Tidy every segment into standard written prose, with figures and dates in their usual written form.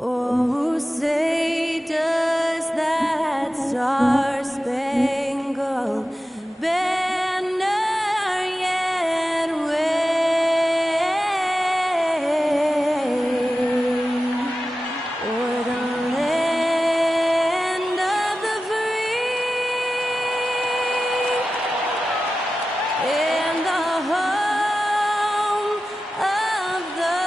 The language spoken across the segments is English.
Oh, say does that star-spangled banner yet wave o'er the land of the free and the home of the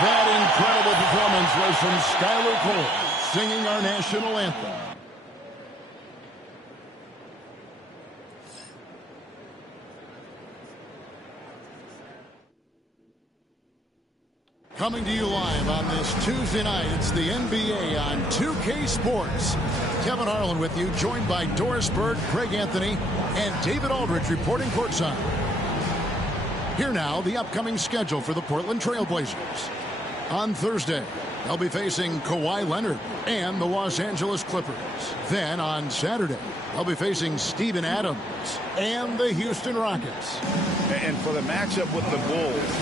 That incredible performance was from Skylar Cole, singing our national anthem. Coming to you live on this Tuesday night, it's the NBA on 2K Sports. Kevin Harlan with you, joined by Doris Bird, Craig Anthony, and David Aldridge reporting courtside. Here now, the upcoming schedule for the Portland Trail Blazers. On Thursday, they'll be facing Kawhi Leonard and the Los Angeles Clippers. Then on Saturday, they'll be facing Steven Adams and the Houston Rockets. And for the matchup with the Bulls,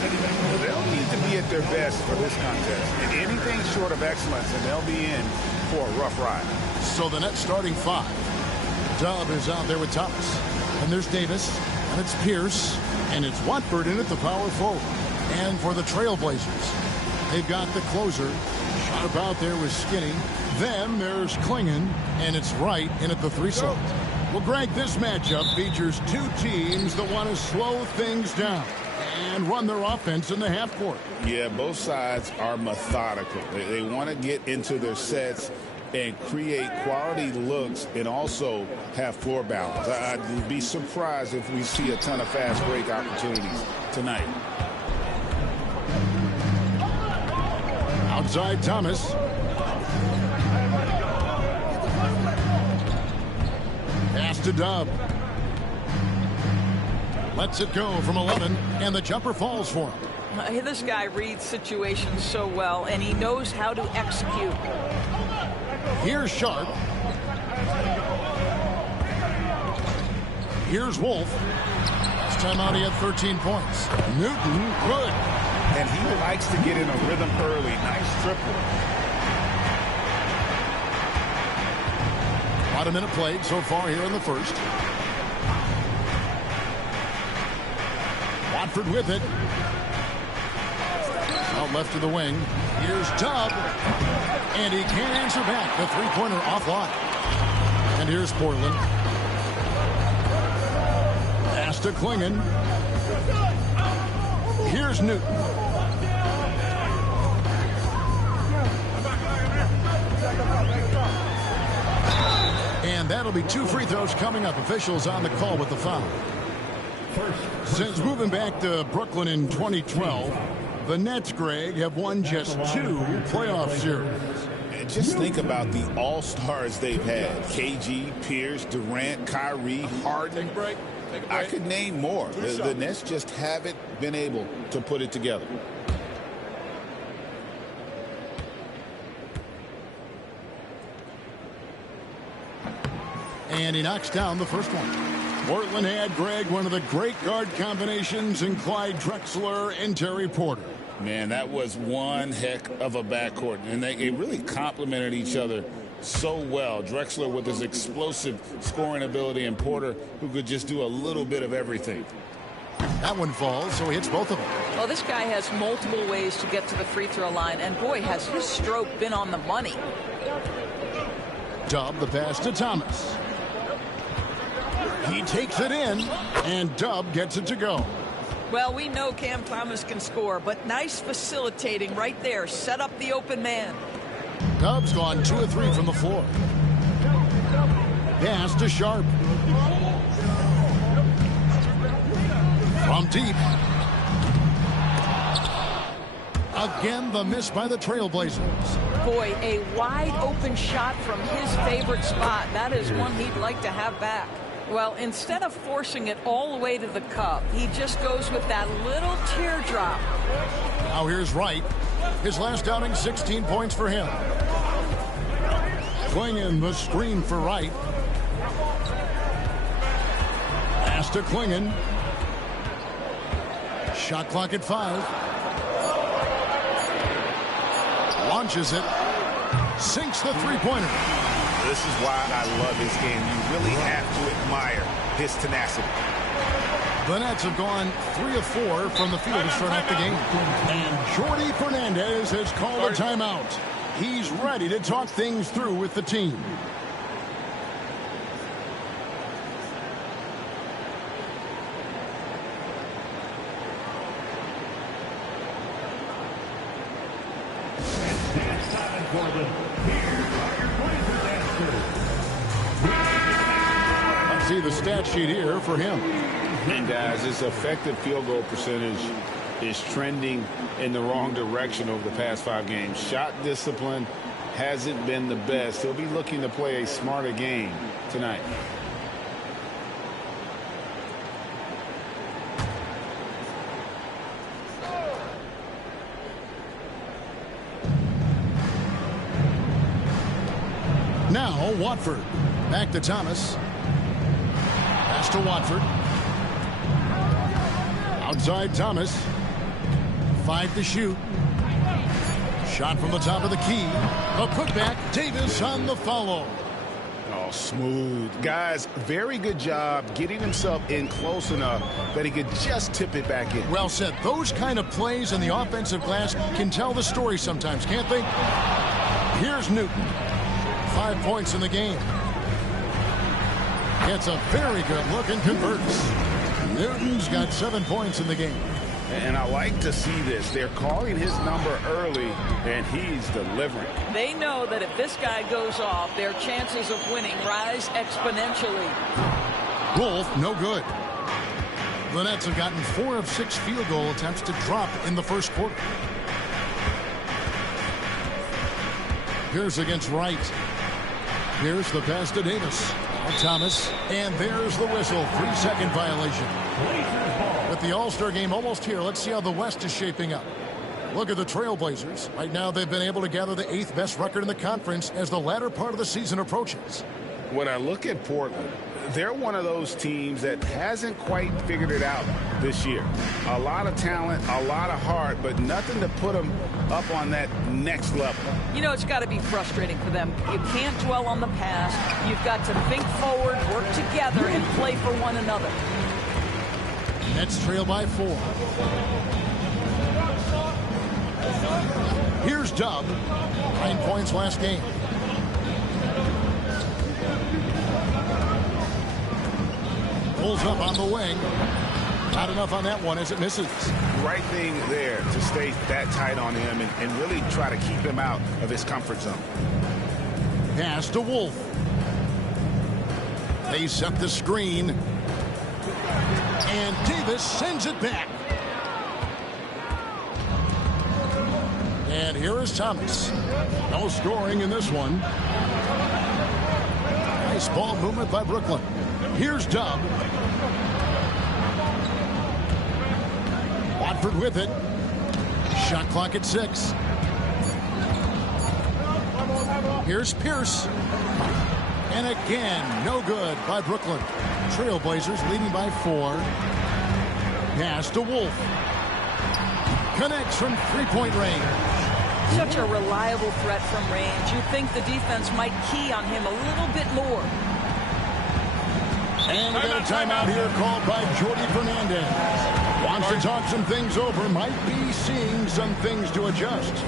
they'll need to be at their best for this contest. And anything short of excellence, and they'll be in for a rough ride. So the Nets starting five. Dub is out there with Thomas. And there's Davis, and it's Pierce, and it's Watford in at the power forward. And for the Trailblazers, they've got the closer. Sharp out there with Skinny. Then there's Klingon, and it's Wright in at the three slot. Well, Greg, this matchup features two teams that want to slow things down and run their offense in the half court. Yeah, both sides are methodical. They want to get into their sets and create quality looks and also have floor balance. I'd be surprised if we see a ton of fast break opportunities tonight. Outside Thomas. Pass to Dub. Lets it go from 11, and the jumper falls for him. This guy reads situations so well, and he knows how to execute. Here's Sharp. Here's Wolf. Last time out he had 13 points. Newton, good. And he likes to get in a rhythm early. Nice triple. About a minute played so far here in the first. Watford with it. Out left to the wing. Here's Dub. And he can't answer back. The three-pointer offline. And here's Portland. Pass to Klingon. Here's Newton. And that'll be two free throws coming up. Officials on the call with the foul. Since moving back to Brooklyn in 2012, the Nets, Greg, have won just 2 playoff series. And just think about the all-stars they've had. KG, Pierce, Durant, Kyrie, Harden. Take a break. I could name more. The Nets just haven't been able to put it together. And he knocks down the first one. Portland had, Greg, one of the great guard combinations in Clyde Drexler and Terry Porter. Man, that was one heck of a backcourt. And they really complemented each other so well. Drexler with his explosive scoring ability, and Porter who could just do a little bit of everything. That one falls, so he hits both of them. Well, this guy has multiple ways to get to the free throw line, and boy, has his stroke been on the money. Dub the pass to Thomas. He takes it in, and Dub gets it to go. Well, we know Cam Thomas can score, but nice facilitating right there. Set up the open man. Dub's gone 2 of 3 from the floor. Pass to Sharp. From deep. Again, the miss by the Trailblazers. Boy, a wide open shot from his favorite spot. That is one he'd like to have back. Well, instead of forcing it all the way to the cup, he just goes with that little teardrop. Now here's Wright. His last outing, 16 points for him. Klingon, the screen for Wright. Pass to Klingon. Shot clock at 5. Launches it. Sinks the three-pointer. This is why I love his game. You really have to admire his tenacity. The Nets have gone 3 of 4 from the field to start out the game. And Jordi Fernandez has called a timeout. He's ready to talk things through with the team. Let's see the stat sheet here for him. And guys, his effective field goal percentage is trending in the wrong direction over the past 5 games. Shot discipline hasn't been the best. He'll be looking to play a smarter game tonight. Now Watford. Back to Thomas. Pass to Watford. Outside Thomas. 5 to shoot. Shot from the top of the key. A putback. Davis on the follow. Oh, smooth. Guys, very good job getting himself in close enough that he could just tip it back in. Well said. Those kind of plays in the offensive glass can tell the story sometimes, can't they? Here's Newton. 5 points in the game. Gets a very good look and converts. Newton's got 7 points in the game. And I like to see this. They're calling his number early, and he's delivering. They know that if this guy goes off, their chances of winning rise exponentially. Wolf, no good. The Nets have gotten 4 of 6 field goal attempts to drop in the first quarter. Pierce against Wright. Here's the pass to Davis. Now Thomas. And there's the whistle. 3-second violation. With the All-Star game almost here, let's see how the West is shaping up. Look at the Trailblazers. Right now, they've been able to gather the 8th best record in the conference as the latter part of the season approaches. When I look at Portland, they're one of those teams that hasn't quite figured it out this year. A lot of talent, a lot of heart, but nothing to put them up on that next level. You know, it's got to be frustrating for them. You can't dwell on the past. You've got to think forward, work together, and play for one another. Nets trail by 4. Here's Dub. 9 points last game. Pulls up on the wing. Not enough on that one as it misses. Right thing there to stay that tight on him and really try to keep him out of his comfort zone. Pass to Wolf. They set the screen. And Davis sends it back. And here is Thomas. No scoring in this one. Nice ball movement by Brooklyn. Here's Dub. Watford with it. Shot clock at 6. Here's Pierce. And again, no good by Brooklyn. Trailblazers leading by 4. Pass to Wolf. Connects from 3-point range. Such a reliable threat from range. You'd think the defense might key on him a little bit more. And we got a timeout here called by Jordi Fernandez. Wants to talk some things over. Might be seeing some things to adjust.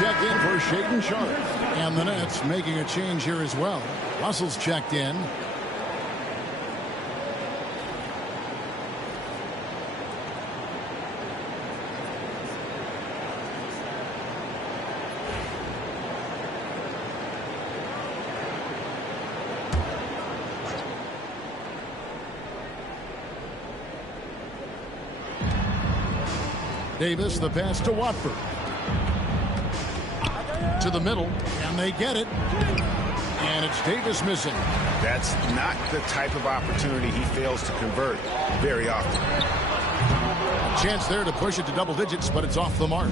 Check in for Shaedon Sharpe. And the Nets making a change here as well. Russell's checked in. Davis, the pass to Watford. To the middle, and they get it. And it's Davis missing. That's not the type of opportunity he fails to convert very often. Chance there to push it to double digits, but it's off the mark.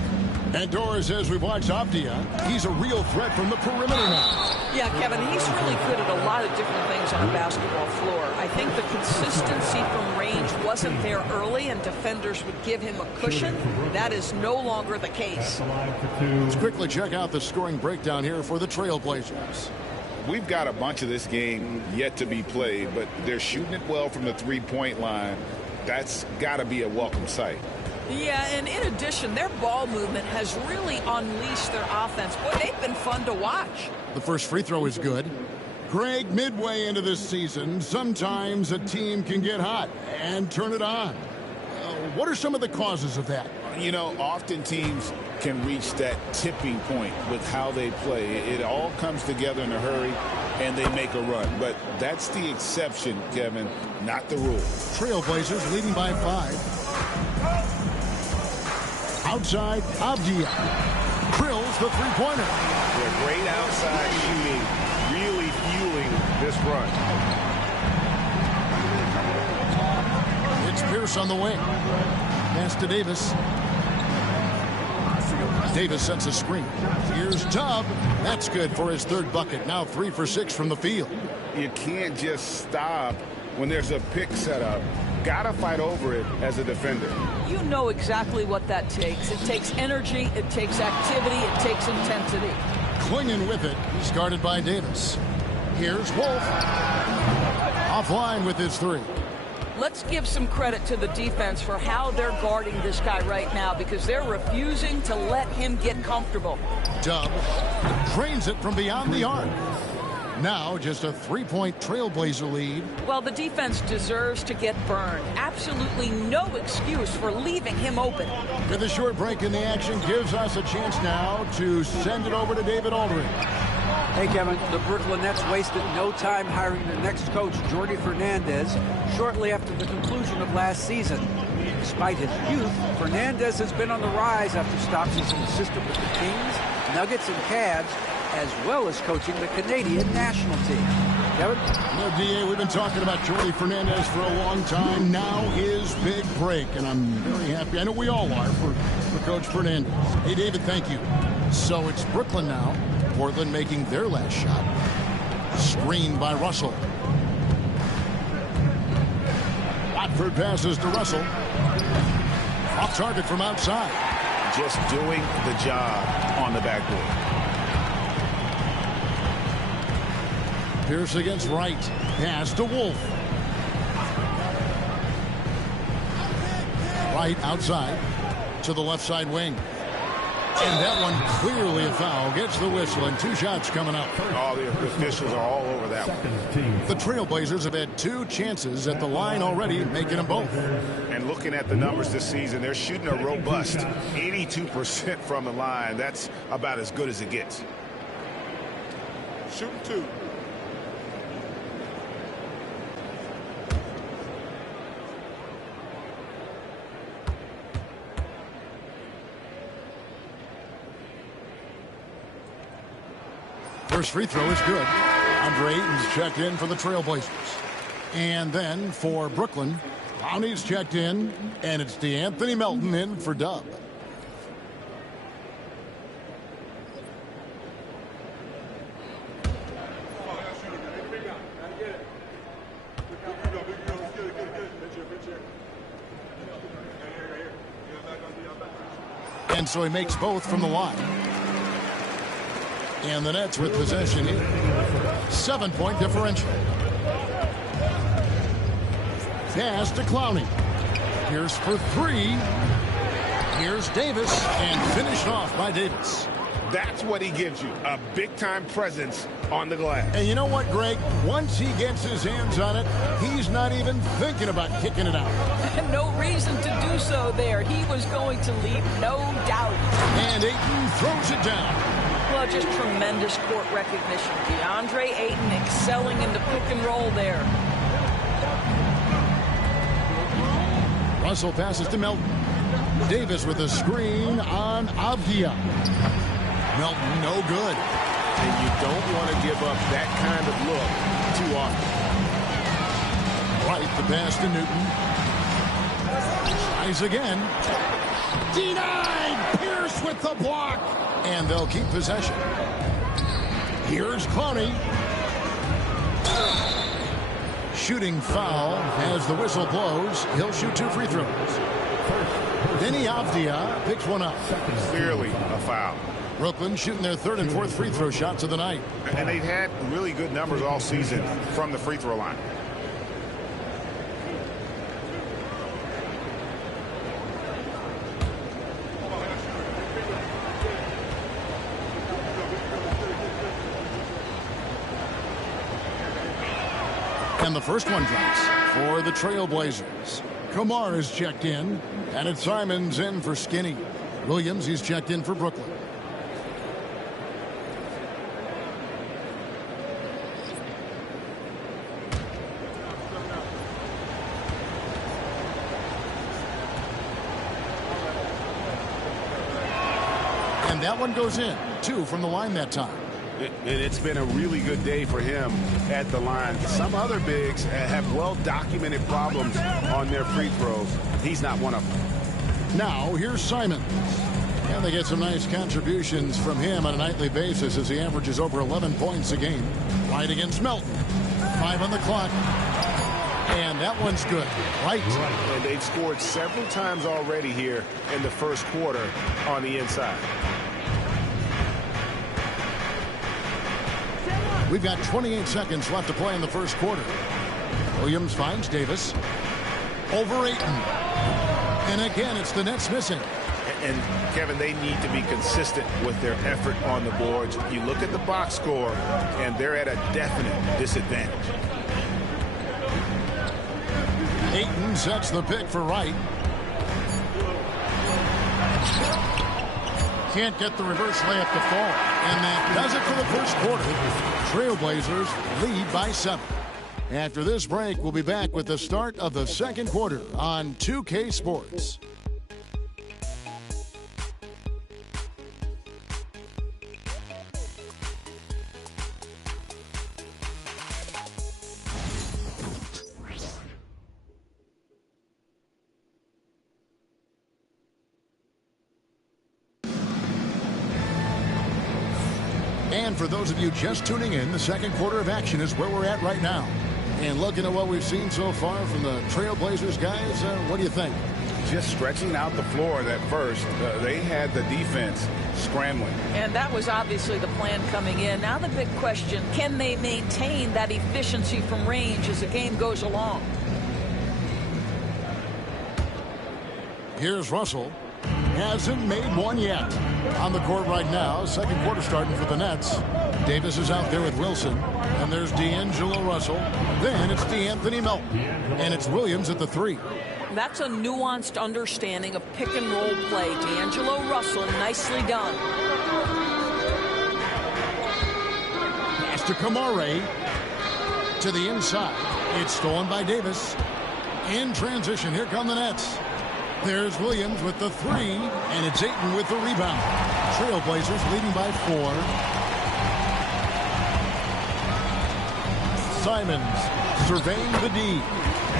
And Doris, as we watch Avdia, he's a real threat from the perimeter now. Yeah, Kevin, he's really good at a lot of different things on the basketball floor. I think the consistency from range wasn't there early, and defenders would give him a cushion. That is no longer the case. Let's quickly check out the scoring breakdown here for the Trailblazers. We've got a bunch of this game yet to be played, but they're shooting it well from the three-point line. That's got to be a welcome sight. Yeah, and in addition, their ball movement has really unleashed their offense. Boy, they've been fun to watch. The first free throw is good. Greg, midway into this season, sometimes a team can get hot and turn it on. What are some of the causes of that? You know, often teams can reach that tipping point with how they play. It all comes together in a hurry, and they make a run. But that's the exception, Kevin, not the rule. Trailblazers leading by 5. Outside, Avdia drills the three-pointer. They're great outside shooting, really fueling this run. It's Pierce on the wing. Pass to Davis. Davis sets a screen. Here's Tubb. That's good for his third bucket. Now 3 for 6 from the field. You can't just stop when there's a pick set up. Gotta fight over it as a defender. You know exactly what that takes. It takes energy, it takes activity, it takes intensity. Clinging with it. He's guarded by Davis. Here's Wolf. Offline with his 3. Let's give some credit to the defense for how they're guarding this guy right now, because they're refusing to let him get comfortable. Tubb drains it from beyond the arc. Now just a 3-point Trailblazer lead. Well, the defense deserves to get burned. Absolutely no excuse for leaving him open. With a short break in the action gives us a chance now to send it over to David Aldridge. Hey, Kevin, the Brooklyn Nets wasted no time hiring their next coach, Jordi Fernandez, shortly after the conclusion of last season. Despite his youth, Fernandez has been on the rise after stops as an assistant with the Kings, Nuggets, and Cavs, as well as coaching the Canadian national team. Kevin? No, DA, we've been talking about Jordi Fernandez for a long time. Now his big break, and I'm very happy. I know we all are for Coach Fernandez. Hey, David, thank you. So it's Brooklyn now. Portland making their last shot. Screened by Russell. Watford passes to Russell. Off target from outside. Just doing the job on the backboard. Pierce against Wright. Pass to Wolf. Wright outside to the left side wing. And that one clearly a foul. Gets the whistle, and 2 shots coming up. All the officials are all over that one. The Trailblazers have had 2 chances at the line already, making them both. And looking at the numbers this season, they're shooting a robust 82% from the line. That's about as good as it gets. Shooting 2. First free throw is good. Andre Ayton's checked in for the Trailblazers. And then for Brooklyn, Lowney's checked in, and it's DeAnthony Melton in for Dub. And so he makes both from the line. And the Nets with possession here. 7-point differential. Pass to Clowney. Here's for 3. Here's Davis, and finished off by Davis. That's what he gives you, a big-time presence on the glass. And you know what, Greg? Once he gets his hands on it, he's not even thinking about kicking it out. No reason to do so there. He was going to leave, no doubt. And Ayton throws it down. Well, just tremendous court recognition. DeAndre Ayton excelling in the pick and roll there. Russell passes to Melton. Davis with a screen on Avdia. Melton, no good. And you don't want to give up that kind of look too often. Right, the pass to Newton. Tries again. Denied! Pierce with the block. And they'll keep possession. Here's Clowney. Shooting foul as the whistle blows. He'll shoot 2 free throws. Denny Avdia picks one up. Clearly a foul. Brooklyn shooting their 3rd and 4th free throw shots of the night. And they've had really good numbers all season from the free throw line. And the first one drops for the Trailblazers. Kamar is checked in, and it's Simons in for Skinny. Williams, he's checked in for Brooklyn. And that one goes in. 2 from the line that time. And it's been a really good day for him at the line. Some other bigs have well-documented problems on their free throws. He's not one of them. Now, here's Simons. And they get some nice contributions from him on a nightly basis as he averages over 11 points a game. Right against Melton. 5 on the clock. And that one's good. Right. And they've scored several times already here in the first quarter on the inside. We've got 28 seconds left to play in the first quarter. Williams finds Davis. Over Ayton. And again, it's the Nets missing. And, Kevin, they need to be consistent with their effort on the boards. You look at the box score, and they're at a definite disadvantage. Ayton sets the pick for Wright. Can't get the reverse layup to fall. And that does it for the first quarter. Trailblazers lead by 7. After this break, we'll be back with the start of the second quarter on 2K Sports. And for those of you just tuning in, the second quarter of action is where we're at right now. And looking at what we've seen so far from the Trailblazers guys, what do you think? Just stretching out the floor at first. They had the defense scrambling. And that was obviously the plan coming in. Now the big question, can they maintain that efficiency from range as the game goes along? Here's Russell. Hasn't made one yet. On the court right now, second quarter starting for the Nets. Davis is out there with Wilson. And there's D'Angelo Russell. Then it's DeAnthony Melton. And it's Williams at the 3. That's a nuanced understanding of pick and roll play. D'Angelo Russell, nicely done. Pass to Kamare. To the inside. It's stolen by Davis. In transition, here come the Nets. There's Williams with the 3, and it's Ayton with the rebound. Trailblazers leading by 4. Simons surveying the D.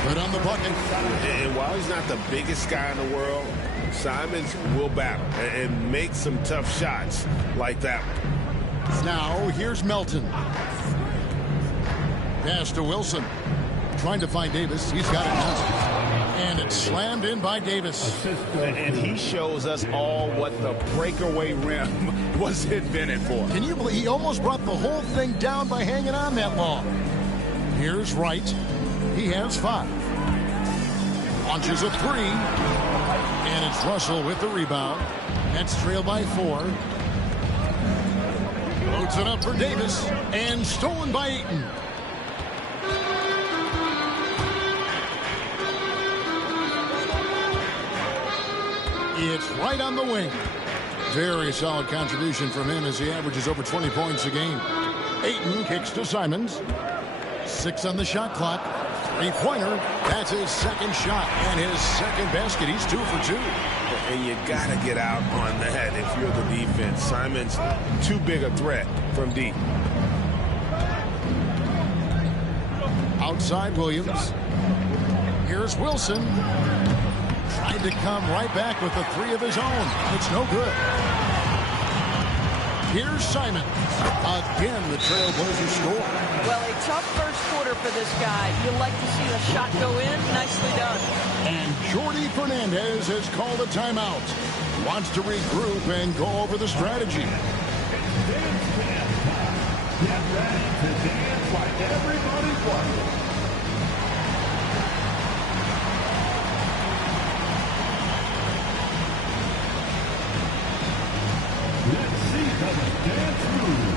Good on the bucket. And while he's not the biggest guy in the world, Simons will battle and make some tough shots like that one. Now here's Melton. Pass to Wilson. Trying to find Davis. He's got it now. And it's slammed in by Davis. And he shows us all what the breakaway rim was invented for. Can you believe he almost brought the whole thing down by hanging on that long? Here's Wright. He has 5. Launches a 3. And it's Russell with the rebound. Nets trail by 4. Loads it up for Davis. And stolen by Ayton. It's right on the wing. Very solid contribution from him as he averages over 20 points a game. Ayton kicks to Simons. 6 on the shot clock. Three-pointer. That's his second shot and his second basket. He's 2 for 2. And you got to get out on that if you're the defense. Simon's too big a threat from deep. Outside Williams. Here's Wilson. Tried to come right back with a three of his own. It's no good. Here's Simon. Again, the Trailblazers score. Well, a tough first quarter for this guy. You'd like to see the shot go in. Nicely done. And Jordi Fernandez has called a timeout. Wants to regroup and go over the strategy. Get ready to dance like everybody's watching. Let's see the dance move.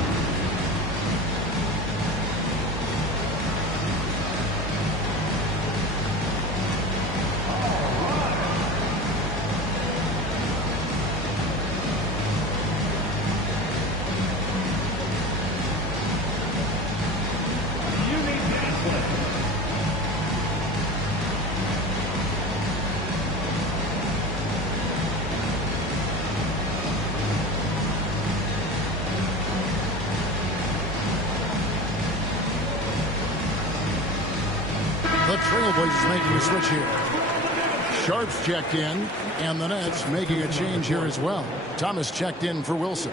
The Trailblazers making a switch here. Sharp's checked in, and the Nets making a change here as well. Thomas checked in for Wilson.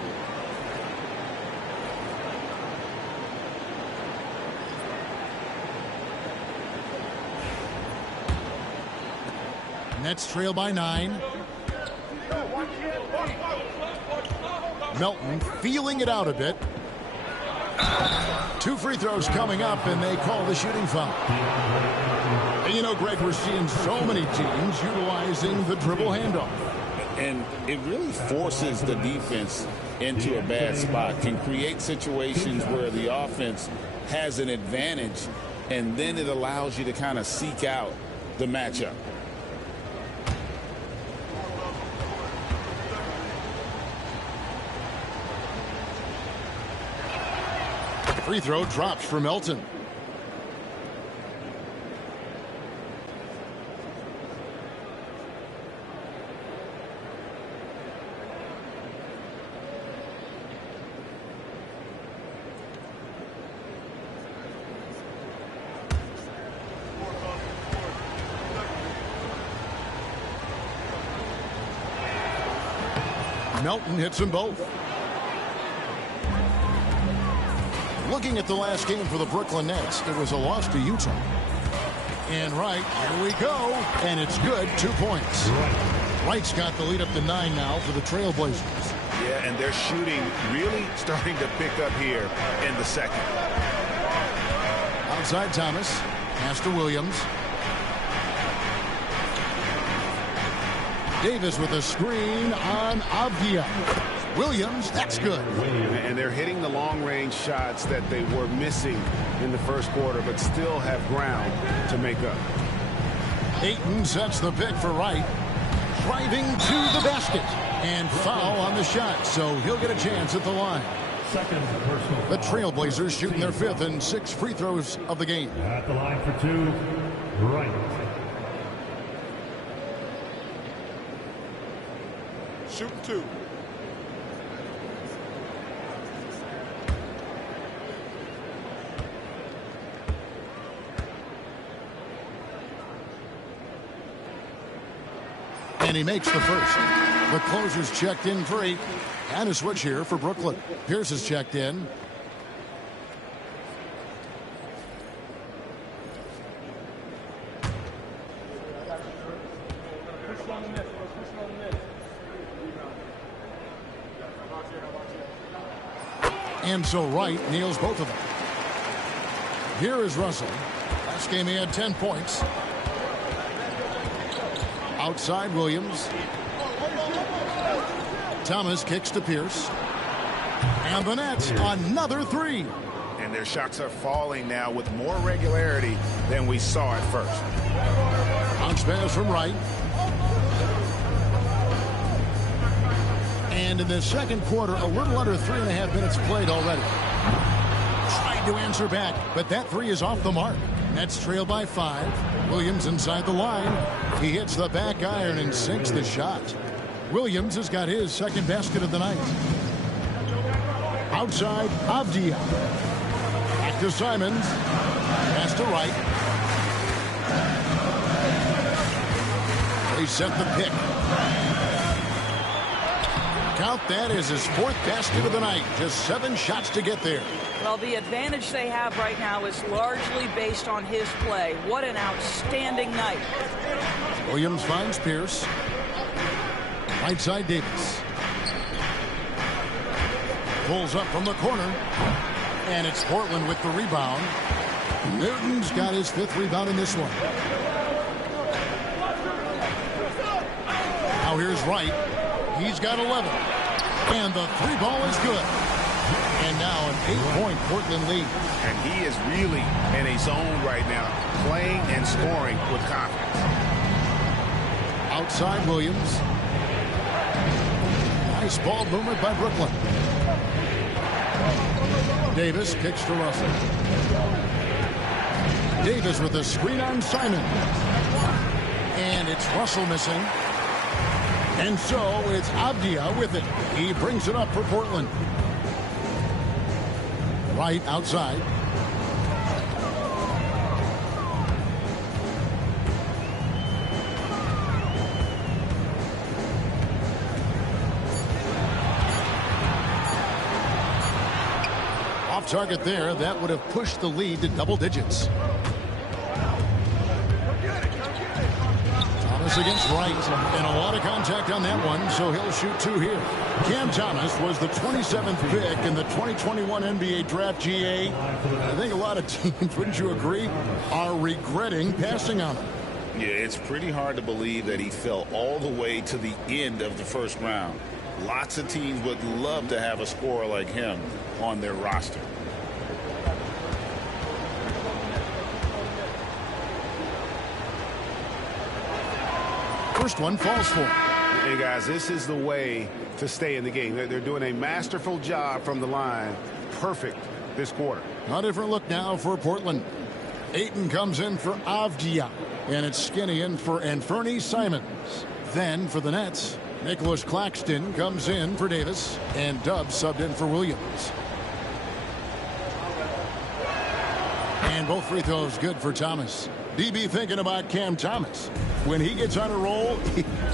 Nets trail by 9. Melton feeling it out a bit. 2 free throws coming up, and they call the shooting foul. And you know, Greg, we're seeing so many teams utilizing the dribble handoff. And it really forces the defense into a bad spot, can create situations where the offense has an advantage, and then it allows you to kind of seek out the matchup. Free throw drops for Melton. Melton hits them both. Looking at the last game for the Brooklyn Nets, it was a loss to Utah. And Wright, here we go, and it's good, 2 points. Wright's got the lead up to 9 now for the Trailblazers. Yeah, and their shooting really starting to pick up here in the second. Outside Thomas, pass to Williams. Davis with a screen on Avdia. Williams, that's good. And they're hitting the long-range shots that they were missing in the first quarter, but still have ground to make up. Ayton sets the pick for Wright. Driving to the basket. And foul on the shot, so he'll get a chance at the line. Second personal The foul. Trailblazers shooting their 5th and 6th free throws of the game. At the line for 2, Wright. Shoot 2. And he makes the first. The closer's checked in for 8. And a switch here for Brooklyn. Pierce is checked in. And so Wright nails both of them. Here is Russell. Last game he had 10 points. Outside Williams. Thomas kicks to Pierce. And the Nets, another 3. And their shots are falling now with more regularity than we saw at first. Bounce pass from Wright. And in the second quarter, a little under 3.5 minutes played already. Tried to answer back, but that 3 is off the mark. Nets trail by 5. Williams inside the line. He hits the back iron and sinks the shot. Williams has got his second basket of the night. Outside, Avdia. Back to Simons. Pass to Wright. They set the pick. Count that as his 4th basket of the night. Just 7 shots to get there. Well, the advantage they have right now is largely based on his play. What an outstanding night. Williams finds Pierce. Right side, Davis. Pulls up from the corner. And it's Portland with the rebound. Newton's got his 5th rebound in this one. Now here's Wright. He's got 11. And the 3 ball is good. And now an 8-point Portland lead. And he is really in a zone right now, playing and scoring with confidence. Outside Williams. Nice ball movement by Brooklyn. Davis kicks to Russell. Davis with a screen on Simon. And it's Russell missing. And so it's Avdia with it. He brings it up for Portland. Right outside. Off target there. That would have pushed the lead to double digits. Thomas against Wright. And a lot of contact on that one, so he'll shoot 2 here. Cam Thomas was the 27th pick in the 2021 NBA Draft GA. I think a lot of teams, wouldn't you agree, are regretting passing on him. Yeah, it's pretty hard to believe that he fell all the way to the end of the first round. Lots of teams would love to have a scorer like him on their roster. First one falls for him. Hey, guys, this is the way to stay in the game. They're doing a masterful job from the line. Perfect this quarter. A different look now for Portland. Ayton comes in for Avdia. And it's Skinny in for Anthony Simons. Then for the Nets, Nicholas Claxton comes in for Davis. And Dubs subbed in for Williams. And both free throws good for Thomas. DB thinking about Cam Thomas. When he gets on a roll,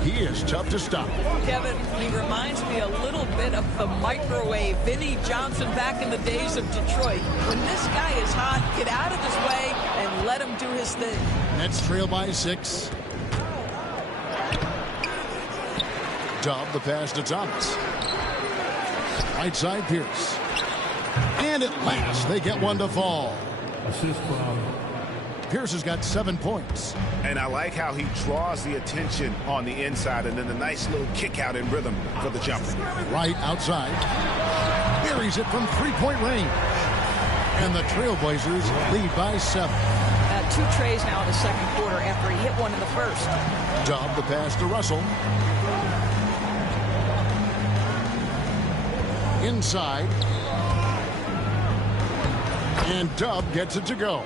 he is tough to stop. Kevin, he reminds me a little bit of the microwave Vinnie Johnson back in the days of Detroit. When this guy is hot, get out of his way and let him do his thing. Nets trail by 6. Dub the pass to Thomas. Right side Pierce. And at last they get one to fall. Assist from Pierce has got 7 points. And I like how he draws the attention on the inside, and then the nice little kick out in rhythm for the jumper. Right outside. Buries it from 3-point range. And the Trailblazers lead by 7. 2 trays now in the second quarter after he hit one in the first. Dub the pass to Russell. Inside. And Dub gets it to go.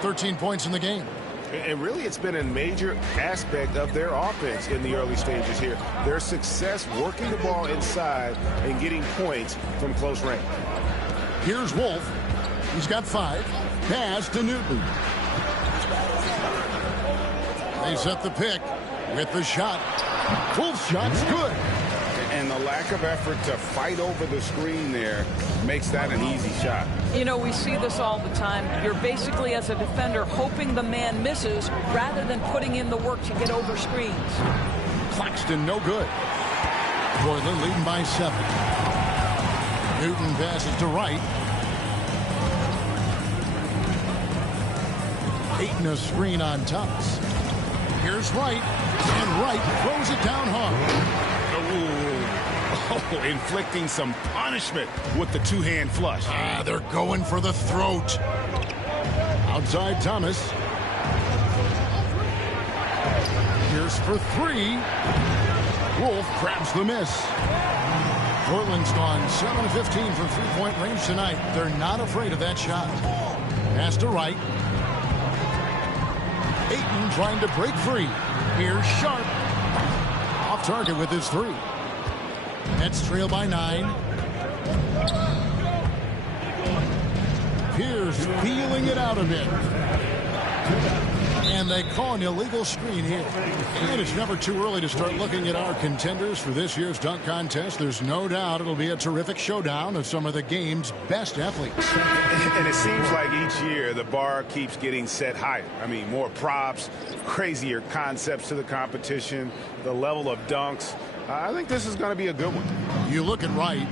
13 points in the game. And really, it's been a major aspect of their offense in the early stages here. Their success working the ball inside and getting points from close range. Here's Wolf. He's got 5. Pass to Newton. They set the pick with the shot. Wolf's shot's good. And the lack of effort to fight over the screen there makes that an easy shot. You know, we see this all the time. You're basically, as a defender, hoping the man misses rather than putting in the work to get over screens. Claxton no good. Portland leading by 7. Newton passes to Wright. Ayton a screen on Thomas. Here's Wright. And Wright throws it down hard. Oh, inflicting some punishment with the 2-hand flush. They're going for the throat. Outside Thomas. Here's for 3. Wolf grabs the miss. Portland's gone 7 of 15 from 3-point range tonight. They're not afraid of that shot. Pass to Wright. trying to break free. Here's Sharp. Off target with his three. Nets trail by 9. Pierce feeling it out a bit. And they call an illegal screen here. And it's never too early to start looking at our contenders for this year's dunk contest. There's no doubt it'll be a terrific showdown of some of the game's best athletes. And it seems like each year the bar keeps getting set higher. I mean, more props, crazier concepts to the competition, the level of dunks. I think this is going to be a good one. You look at Wright.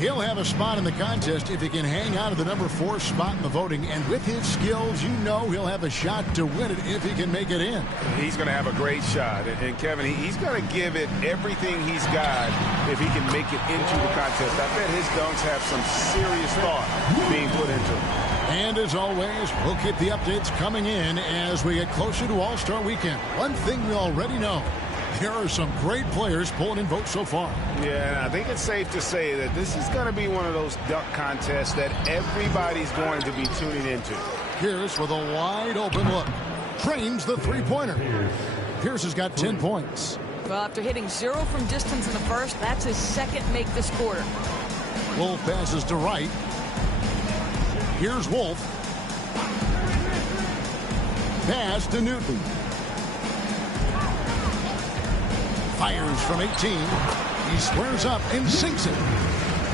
He'll have a spot in the contest if he can hang out of the number 4 spot in the voting. And with his skills, you know he'll have a shot to win it if he can make it in. He's going to have a great shot. And Kevin, he's going to give it everything he's got if he can make it into the contest. I bet his dunks have some serious thought being put into them. And as always, we'll keep the updates coming in as we get closer to All-Star Weekend. One thing we already know. There are some great players pulling in votes so far. Yeah, and I think it's safe to say that this is going to be one of those dunk contests that everybody's going to be tuning into. Pierce with a wide open look. Trains the three-pointer. Pierce has got 10 points. Well, after hitting 0 from distance in the first, that's his second make this quarter. Wolf passes to Wright. Here's Wolf. Pass to Newton. Fires from 18. He squares up and sinks it.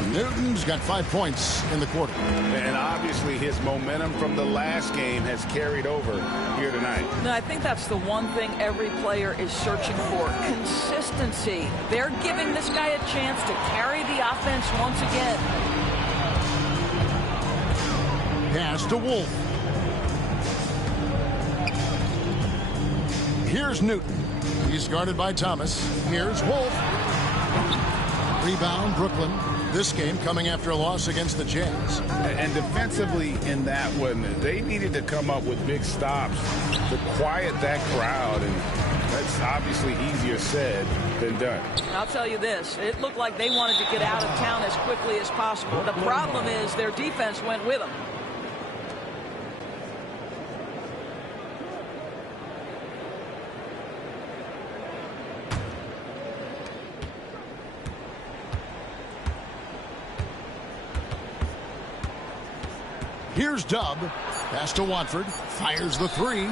Newton's got 5 points in the quarter. And obviously his momentum from the last game has carried over here tonight. No, I think that's the one thing every player is searching for. Consistency. They're giving this guy a chance to carry the offense once again. Pass to Wolf. Here's Newton. He's guarded by Thomas. Here's Wolf. Rebound, Brooklyn. This game coming after a loss against the Jazz. And defensively in that one, they needed to come up with big stops to quiet that crowd. And that's obviously easier said than done. I'll tell you this. It looked like they wanted to get out of town as quickly as possible. The problem is their defense went with them. Here's Dub. Pass to Watford. Fires the three.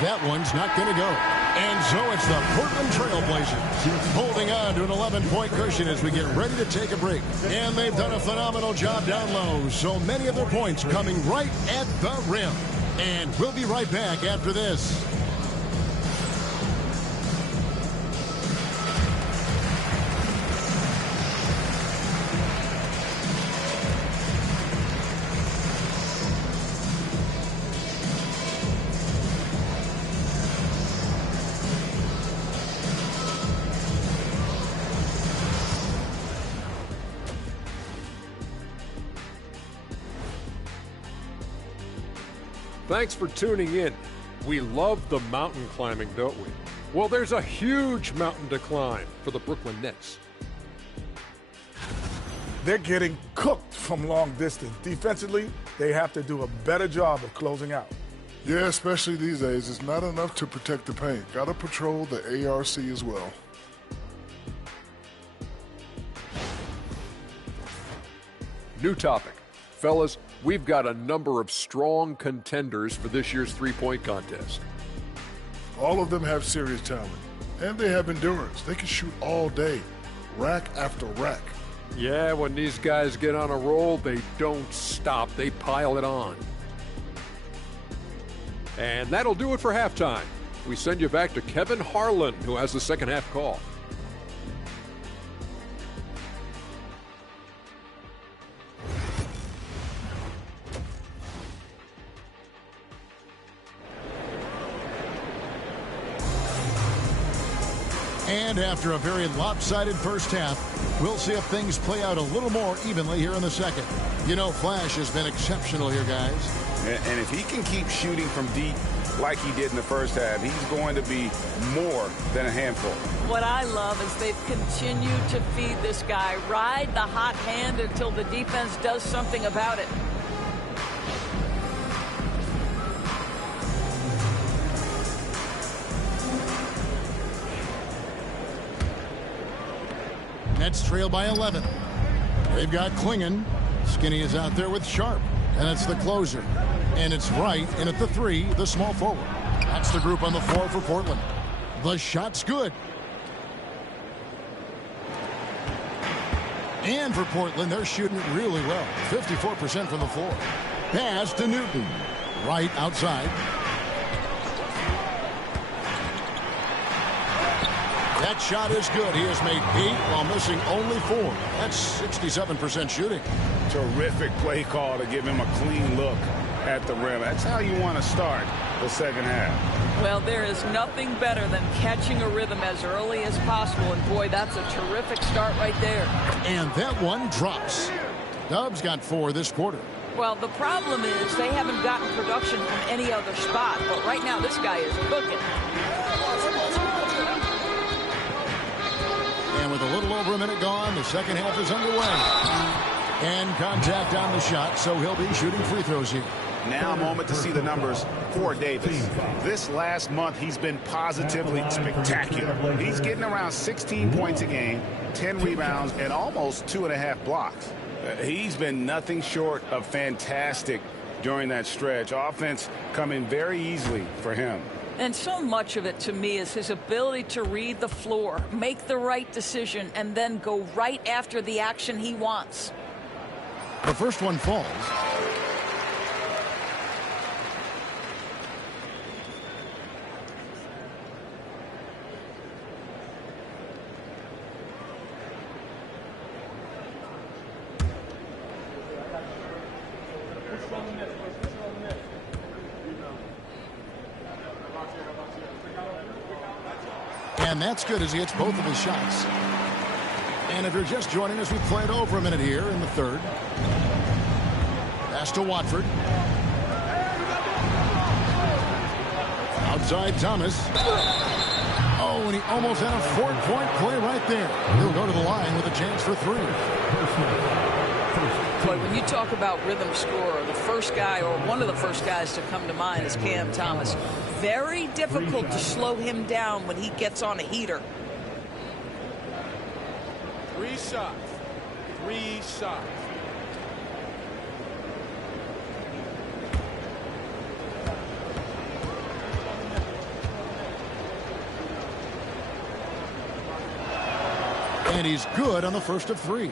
That one's not going to go. And so it's the Portland Trailblazers holding on to an 11-point cushion as we get ready to take a break. And they've done a phenomenal job down low. So many of their points coming right at the rim. And we'll be right back after this. Thanks for tuning in. We love the mountain climbing, don't we? Well, there's a huge mountain to climb for the Brooklyn Nets. They're getting cooked from long distance. Defensively, they have to do a better job of closing out. Yeah, especially these days. It's not enough to protect the paint. Got to patrol the ARC as well. New topic. Fellas, we've got a number of strong contenders for this year's three-point contest. All of them have serious talent, and they have endurance. They can shoot all day, rack after rack. Yeah, when these guys get on a roll, they don't stop. They pile it on. And that'll do it for halftime. We send you back to Kevin Harlan, who has the second half call. And after a very lopsided first half, we'll see if things play out a little more evenly here in the second. You know, Flash has been exceptional here, guys. And if he can keep shooting from deep like he did in the first half, he's going to be more than a handful. What I love is they've continued to feed this guy, ride the hot hand until the defense does something about it. Nets trail by 11. They've got Klingon. Skinny is out there with Sharp. And it's the closer. And it's Wright in at the 3, the small forward. That's the group on the floor for Portland. The shot's good. And for Portland, they're shooting it really well. 54% from the floor. Pass to Newton. Right outside. That shot is good. He has made 8 while missing only 4. That's 67% shooting. Terrific play call to give him a clean look at the rim. That's how you want to start the second half. Well, there is nothing better than catching a rhythm as early as possible. And, boy, that's a terrific start right there. And that one drops. Dubs got 4 this quarter. Well, the problem is they haven't gotten production from any other spot. But right now, this guy is cooking. And with a little over a minute gone, the second half is underway. And contact on the shot, so he'll be shooting free throws here. Now a moment to see the numbers for Davis. This last month, he's been positively spectacular. He's getting around 16 points a game, 10 rebounds, and almost 2.5 blocks. He's been nothing short of fantastic during that stretch. Offense coming very easily for him. And so much of it, to me, is his ability to read the floor, make the right decision, and then go right after the action he wants. The first one falls. And that's good as he hits both of his shots. And if you're just joining us, we played over a minute here in the third. Pass to Watford. Outside Thomas. Oh, and he almost had a 4-point play right there. He'll go to the line with a chance for 3. Boy, when you talk about rhythm scorer, the first guy or one of the first guys to come to mind is Cam Thomas. Very difficult to slow him down when he gets on a heater. 3 shots. 3 shots. And he's good on the first of 3.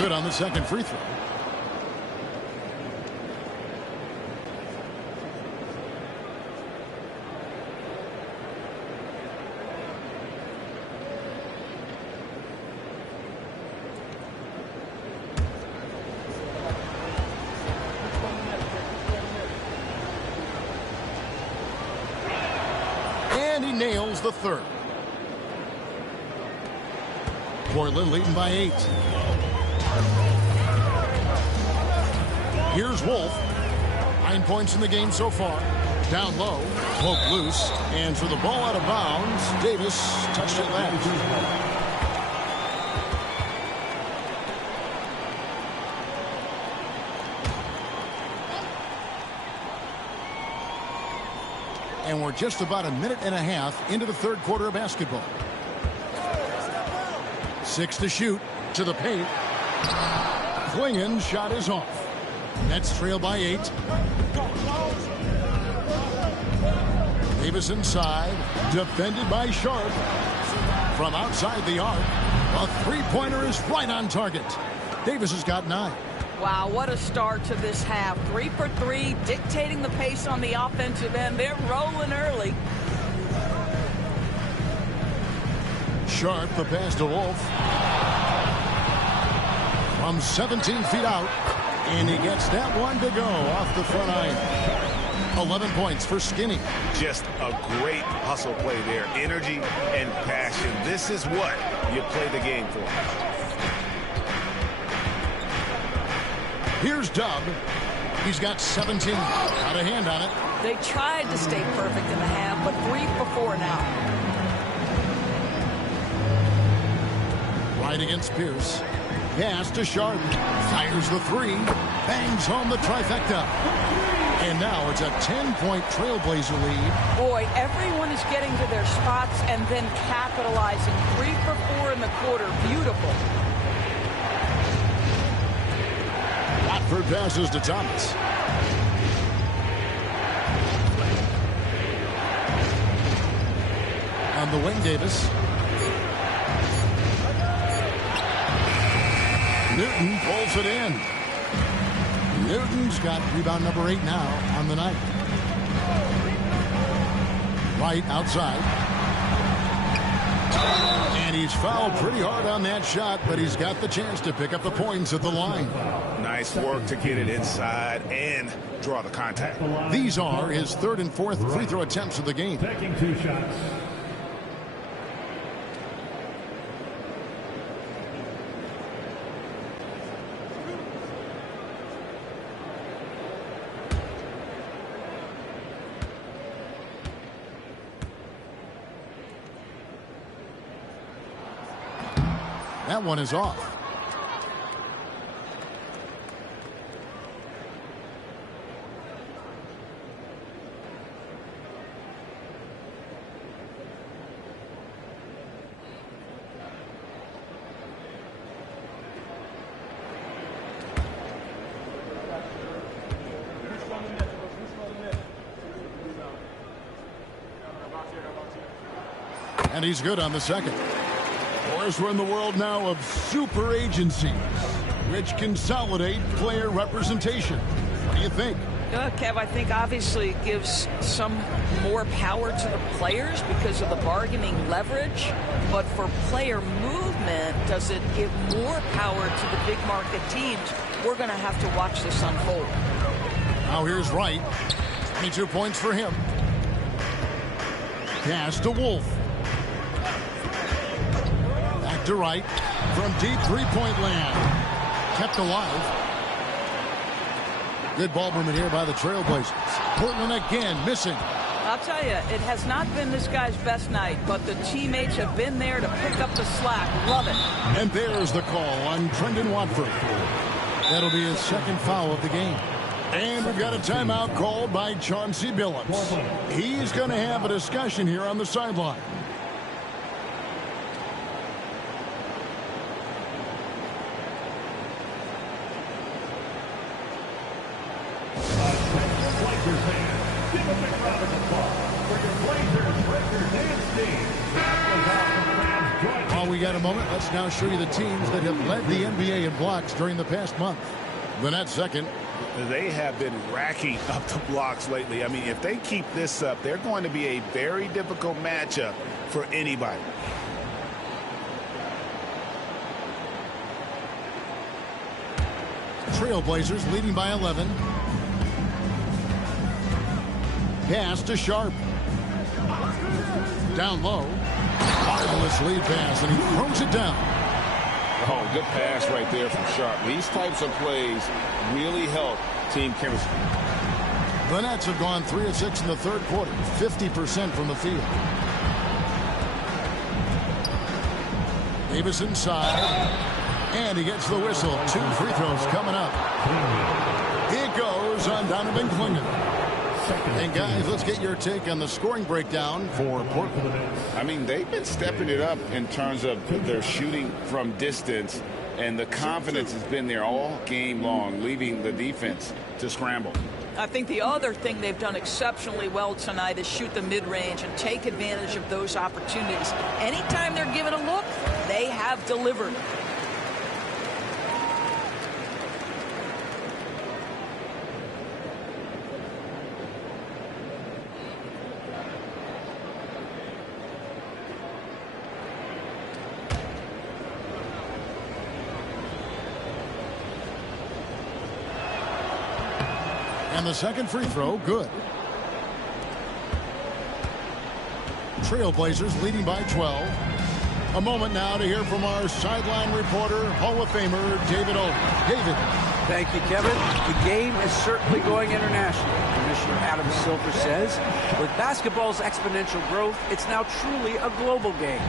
Good on the second free throw. And he nails the third. Portland leading by 8. Here's Wolf. 9 points in the game so far. Down low, poked loose, and for the ball out of bounds, Davis touched it last. And we're just about a minute and a half into the third quarter of basketball. 6 to shoot, to the paint. Klingon's shot is off. Nets trail by 8. Davis inside, defended by Sharp. From outside the arc, a three-pointer is right on target. Davis has got 9. Wow, what a start to this half. 3 for 3, dictating the pace on the offensive end. They're rolling early. Sharp, the pass to Wolf. From 17 feet out, and he gets that one to go off the front iron. 11 points for Skinny. Just a great hustle play there. Energy and passion. This is what you play the game for. Here's Dub. He's got 17. Got a hand on it. They tried to stay perfect in the half, but 3 for 4 now. Right against Pierce. Pass to Sharp. Fires the 3. Bangs home the trifecta. And now it's a 10-point Trailblazer lead. Boy, everyone is getting to their spots and then capitalizing. 3 for 4 in the quarter. Beautiful. Watford passes to Thomas. On the wing, Davis. Newton pulls it in. Newton's got rebound number 8 now on the night. Right outside. And he's fouled pretty hard on that shot, but he's got the chance to pick up the points at the line. Nice work to get it inside and draw the contact. These are his 3rd and 4th free throw attempts of the game. Taking 2 shots. That one is off. And he's good on the second. Of course, we're in the world now of super agencies, which consolidate player representation. What do you think? Kev, I think obviously it gives some more power to the players because of the bargaining leverage. But for player movement, does it give more power to the big market teams? We're going to have to watch this unfold. Now here's Wright. 22 points for him. Pass to Wolf. Back to Wright. From deep three-point land. Kept alive. Good ball movement here by the Trailblazers. Portland again missing. I'll tell you, it has not been this guy's best night, but the teammates have been there to pick up the slack. Love it. And there's the call on Trendon Watford. That'll be his second foul of the game. And we've got a timeout called by Chauncey Billups. He's going to have a discussion here on the sideline. While we got a moment, let's now show you the teams that have led the NBA in blocks during the past month. The Nets second. They have been racking up the blocks lately. I mean, if they keep this up, they're going to be a very difficult matchup for anybody. Trailblazers leading by 11. Pass to Sharp. Down low. Marvelous lead pass, and he throws it down. Oh, good pass right there from Sharp. These types of plays really help team chemistry. The Nets have gone 3 of 6 in the third quarter, 50% from the field. Davis inside, and he gets the whistle. 2 free throws coming up. It goes on Donovan Clingan. And guys, let's get your take on the scoring breakdown for Portland. I mean, they've been stepping it up in terms of their shooting from distance, and the confidence has been there all game long, leaving the defense to scramble. I think the other thing they've done exceptionally well tonight is shoot the mid-range and take advantage of those opportunities. Anytime they're given a look, they have delivered. And the second free throw, good. Trailblazers leading by 12. A moment now to hear from our sideline reporter, Hall of Famer David Aldridge. David. Thank you, Kevin. The game is certainly going international. Commissioner Adam Silver says, with basketball's exponential growth, it's now truly a global game.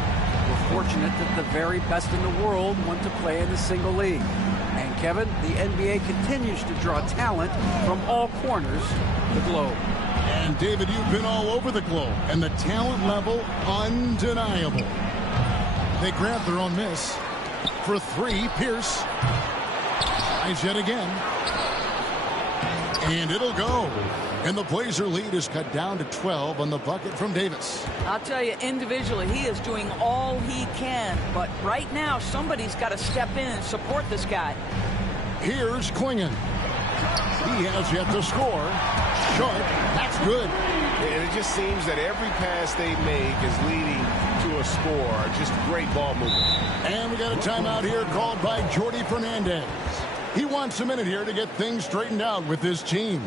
We're fortunate that the very best in the world want to play in the single league. And Kevin, the NBA continues to draw talent from all corners of the globe. And David, you've been all over the globe, and the talent level undeniable. They grab their own miss. For three, Pierce. Tries yet again. And it'll go. And the Blazer lead is cut down to 12 on the bucket from Davis. I'll tell you, individually, he is doing all he can. But right now, somebody's got to step in and support this guy. Here's Klingon. He has yet to score. Short. That's good. And it just seems that every pass they make is leading to a score. Just great ball movement. And we got a timeout here called by Jordi Fernandez. He wants a minute here to get things straightened out with his team.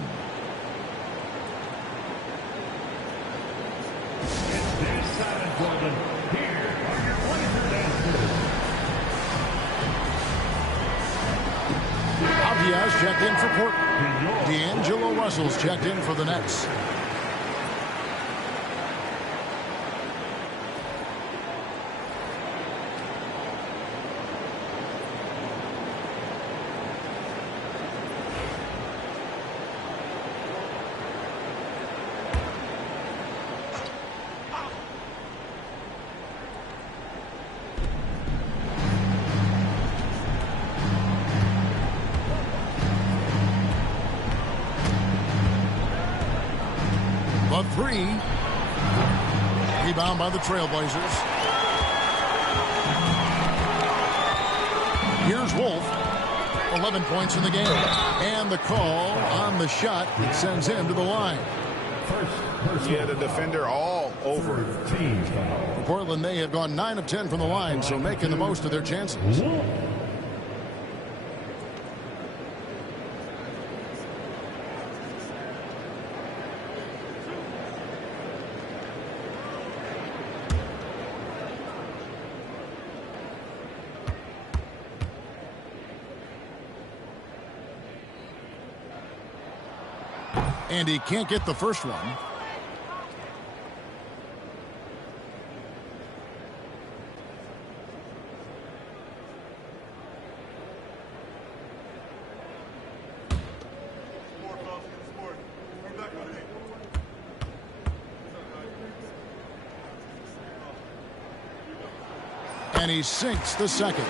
Diaz checked in for Portland. D'Angelo Russell's checked in for the Nets. A three. Rebound by the Trailblazers. Here's Wolf. 11 points in the game. And the call on the shot that sends him to the line. Yeah, the defender all over. For Portland, they have gone 9 of 10 from the line, so making the most of their chances. And he can't get the first one. And he sinks the second.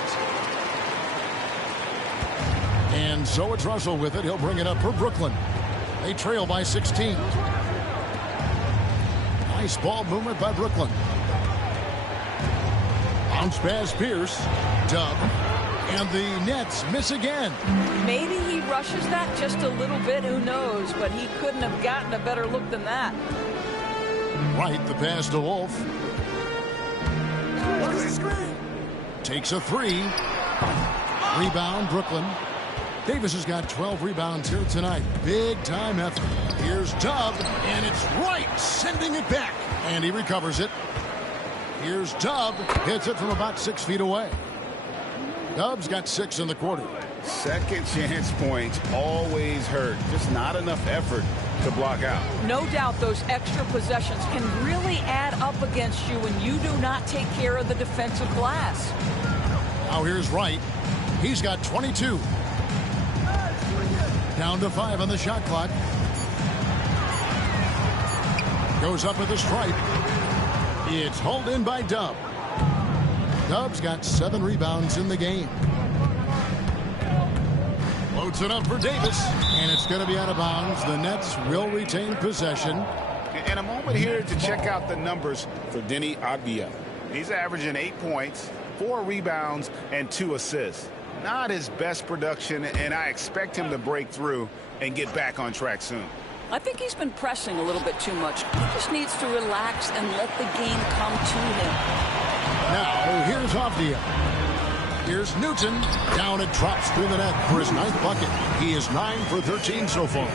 And so it's Russell with it. He'll bring it up for Brooklyn. They trail by 16. Nice ball movement by Brooklyn. Bounce pass Pierce. Dub. And the Nets miss again. Maybe he rushes that just a little bit. Who knows? But he couldn't have gotten a better look than that. Right, the pass to Wolf. Takes a three. Rebound, Brooklyn. Davis has got 12 rebounds here tonight. Big time effort. Here's Dub, and it's right, sending it back. And he recovers it. Here's Dub, hits it from about 6 feet away. Dub's got 6 in the quarter. Second chance points always hurt. Just not enough effort to block out. No doubt those extra possessions can really add up against you when you do not take care of the defensive glass. Now here's Wright. He's got 22. Down to 5 on the shot clock. Goes up with a stripe. It's hauled in by Dub. Dub's got 7 rebounds in the game. Loads it up for Davis, and it's going to be out of bounds. The Nets will retain possession. And a moment here to check out the numbers for Denny Avdia. He's averaging 8 points, 4 rebounds, and 2 assists. Not his best production, and I expect him to break through and get back on track soon. I think he's been pressing a little bit too much. He just needs to relax and let the game come to him. Now, here's Avdia. Here's Newton. Down it drops through the net for his 9th bucket. He is 9 for 13 so far.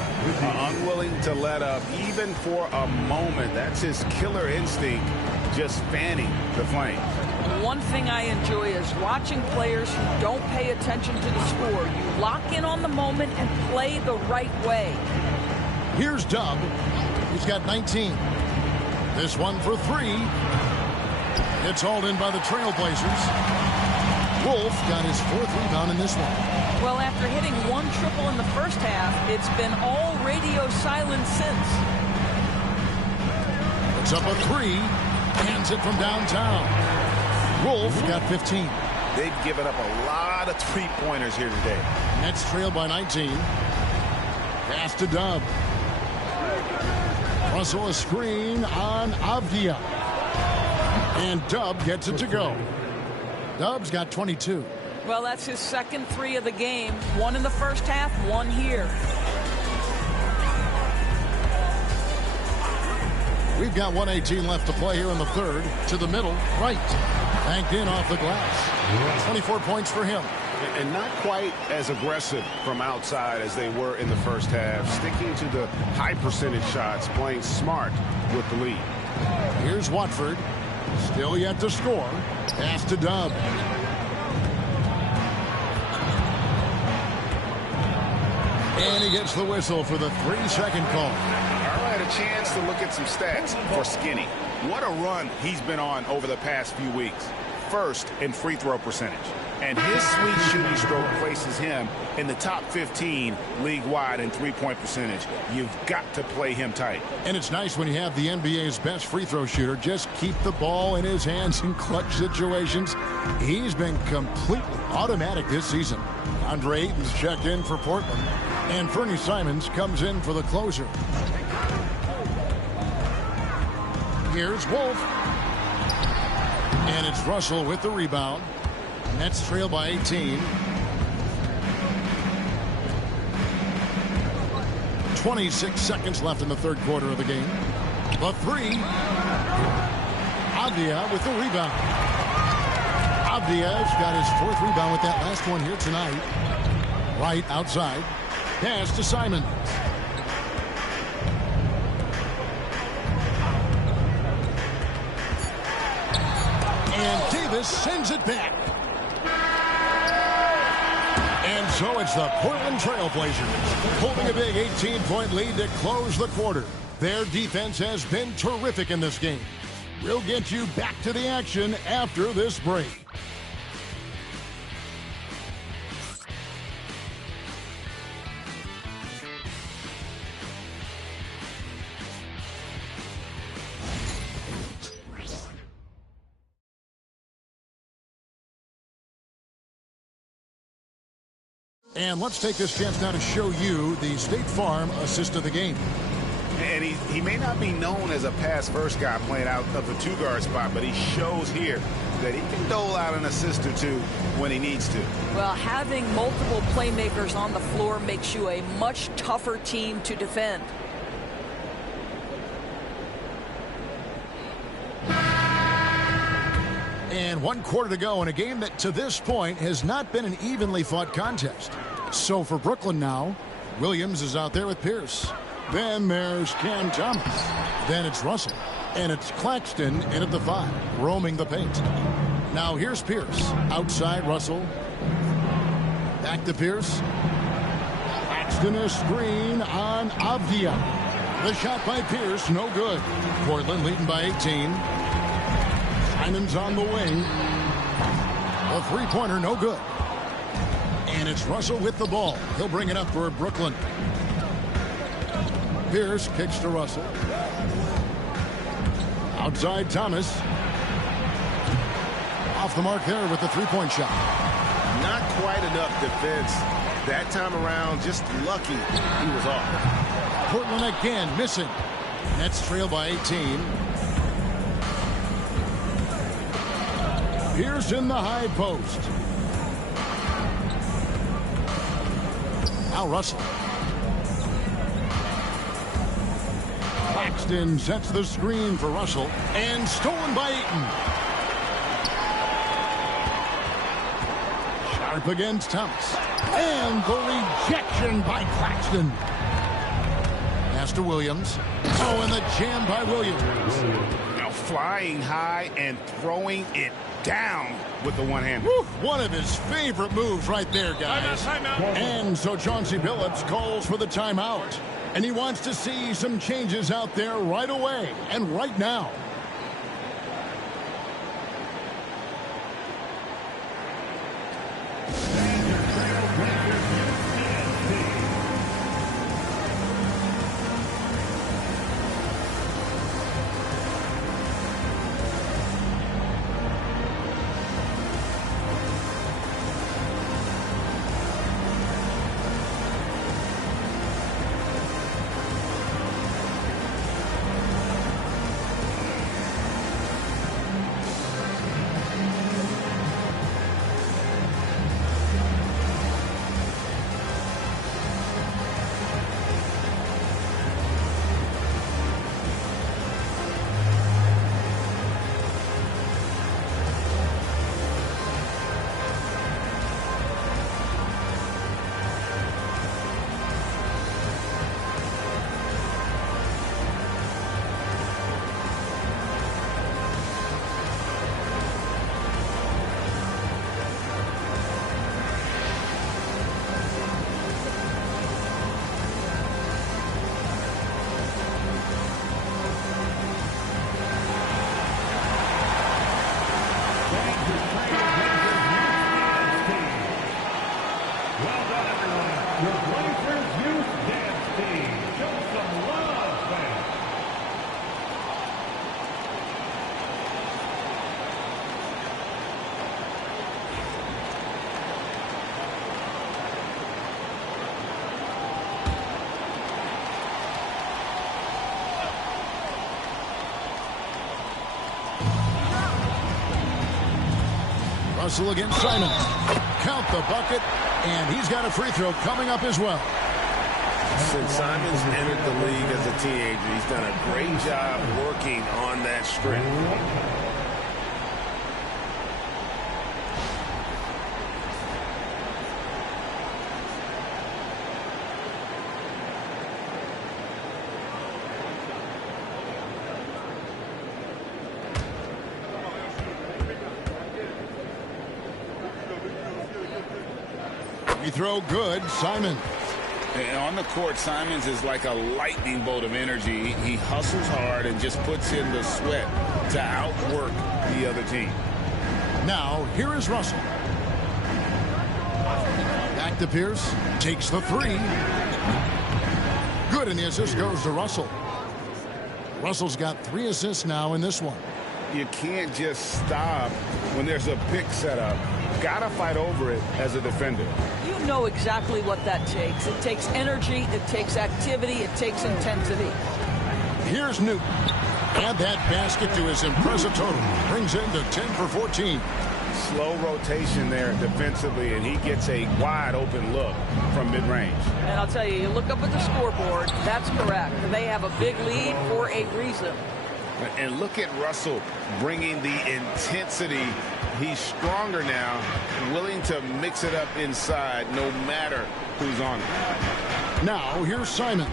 Unwilling to let up, even for a moment. That's his killer instinct, just fanning the flame. one thing I enjoy is watching players who don't pay attention to the score. You lock in on the moment and play the right way. Here's Dub. He's got 19. This one for 3. It's hauled in by the Trailblazers. Wolf got his 4th rebound in this one. Well, after hitting 1 triple in the first half, it's been all radio silence since. It's up a 3. Hands it from downtown. Wolf got 15. They've given up a lot of three-pointers here today. Nets trail by 19. Pass to Dub. Russell a screen on Avdia. And Dub gets it to go. Dub's got 22. Well, that's his second 3 of the game. 1 in the first half, 1 here. We've got 1:18 left to play here in the third. To the middle, right. Banked in off the glass. 24 points for him. And not quite as aggressive from outside as they were in the first half. Sticking to the high percentage shots, playing smart with the lead. Here's Watford. Still yet to score. Pass to Dub. And he gets the whistle for the 3-second call. All right, a chance to look at some stats for Skinny. What a run he's been on over the past few weeks. First in free throw percentage. And his sweet shooting stroke places him in the top 15 league-wide in three-point percentage. You've got to play him tight. And it's nice when you have the NBA's best free throw shooter just keep the ball in his hands in clutch situations. He's been completely automatic this season. Andre Ayton's checked in for Portland. And Fernie Simons comes in for the closer. Here's Wolf. And it's Russell with the rebound. Nets trail by 18. 26 seconds left in the third quarter of the game. The 3. Avdia with the rebound. Avdia's got his 4th rebound with that last one here tonight. Right outside. Pass to Simons. And Davis sends it back. And so it's the Portland Trailblazers holding a big 18-point lead to close the quarter. Their defense has been terrific in this game. We'll get you back to the action after this break. And let's take this chance now to show you the State Farm assist of the game. And he may not be known as a pass-first guy playing out of the 2-guard spot, but he shows here that he can dole out an assist or two when he needs to. Well, having multiple playmakers on the floor makes you a much tougher team to defend. And 1 quarter to go in a game that to this point has not been an evenly fought contest. So for Brooklyn now, Williams is out there with Pierce. Then there's Cam Thomas. Then it's Russell. And it's Claxton in at the 5, roaming the paint. Now here's Pierce. Outside Russell. Back to Pierce. Claxton a screen on Avdia. The shot by Pierce, no good. Portland leading by 18. Simons on the wing. A 3-pointer, no good. And it's Russell with the ball. He'll bring it up for Brooklyn. Pierce kicks to Russell. Outside Thomas. Off the mark there with the 3-point shot. Not quite enough defense that time around. Just lucky he was off. Portland again missing. Nets trail by 18. Pierce in the high post. Now Russell. Claxton sets the screen for Russell. And stolen by Ayton. Sharp against Thomas. And the rejection by Claxton. Pass to Williams. Oh, and the jam by Williams. Now flying high and throwing it down with the one-hand. One of his favorite moves right there, guys. Timeout. And so Chauncey Billups calls for the timeout. And he wants to see some changes out there right away and right now. Russell against Simons. Count the bucket, and he's got a free throw coming up as well. Since Simons entered the league as a teenager, he's done a great job working on that strength. Free throw good, Simons. And on the court, Simons is like a lightning bolt of energy. He hustles hard and just puts in the sweat to outwork the other team. Now, here is Russell. Back to Pierce. Takes the three. Good, and the assist goes to Russell. Russell's got 3 assists now in this one. You can't just stop when there's a pick set up. Gotta fight over it as a defender. You know exactly what that takes. It takes energy, it takes activity, it takes intensity. Here's Newton. Add that basket to his impressive total. Brings him to 10 for 14. Slow rotation there defensively, and he gets a wide open look from mid-range. And I'll tell you, you look up at the scoreboard, that's correct. They have a big lead for a reason. And look at Russell bringing the intensity. He's stronger now, willing to mix it up inside no matter who's on it. Now, here's Simons.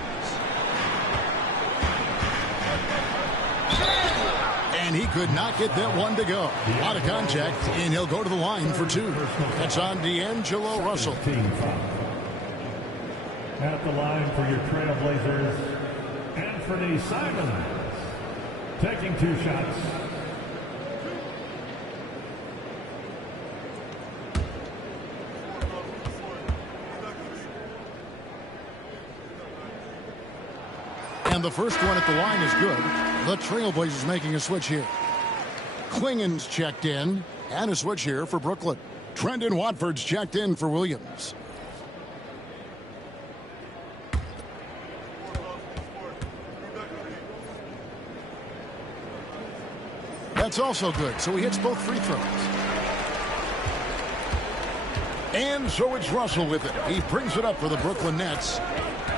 And he could not get that one to go. Out of contact, and he'll go to the line for 2. That's on D'Angelo Russell. At the line for your Trailblazers, Anthony Simons. Taking 2 shots. And the first one at the line is good. The Trailblazers making a switch here. Klingen's checked in, and a switch here for Brooklyn. Trendon Watford's checked in for Williams. That's also good, so he hits both free throws. And so it's Russell with it. He brings it up for the Brooklyn Nets.